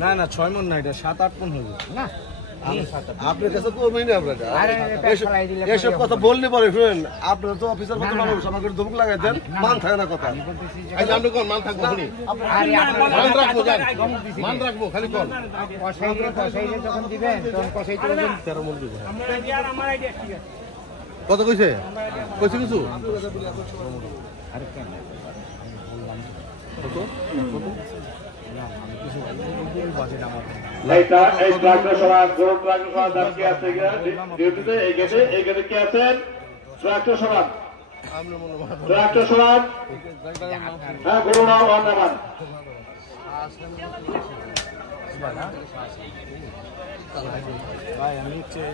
না না 6 মণ না, এটা 7-8 মণ হবে না। আপনার কাছে কমই না এসব কথা বললে পরে শুনেন, আপনারা তো অফিসার মতো মানুষ, আমাকে ধমক লাগাই দেন, মান থাকে না কথা। আপনি কোন মান থাকবো, মান রাখবো খালি কোন কত কইছে কইছে কিছু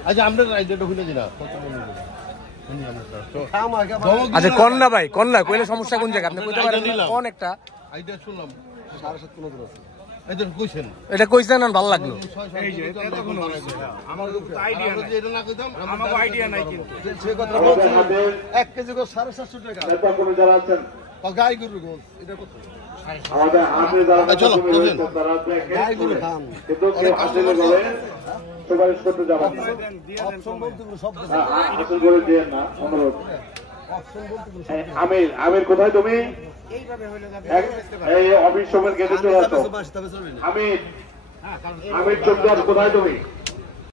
আচ্ছা আমরা রাইডারটা হইলে দিনা আচ্ছা কোন না ভাই, কোন না কইলে সমস্যা কোন জায়গা আপনি কইতে পারেন কোন একটা আইডিয়া শুনলাম 7.5 কিলো দূর আছে। এইটা কইছেন, এটা কইছেন না, ভালো লাগলো। এই যে এটা কোন আমার আইডিয়া নাই, এটা না কইতাম আমার আইডিয়া নাই, কিন্তু সেই কথা বলছি 1 কেজি গো 750 টাকা। নেতা কোনে যারা আছেন গাই গরু গোস এটা কত? আমাদের হাতে যারা চলো বুঝেন তারা গাই গরু খান কিন্তু কেউ আসলে বলে সুপারিশ করতে যাবেন না। অপশন বলতে সব আসল করে দিয়ে না অনুরোধ। আমির কোথায় তুমি? এই অফিস সমেত গেটে চলে আসো। আমির 14 কোথায় তুমি?